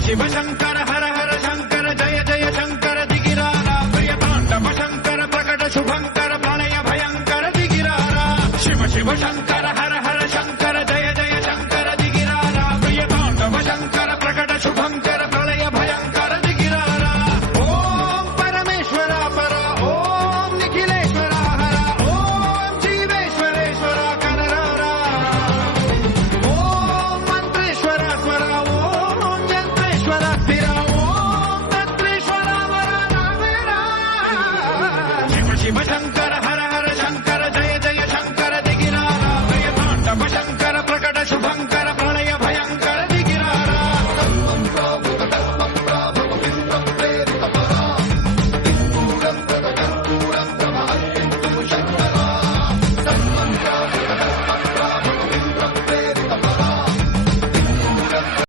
शिव शंकर हर हर शंकर जय जय शंकर दिगिरारा प्रिय तांडव शंकर प्रकट शुभंकर प्रणय भयंकर दिगिरारा शिव शिव शंकर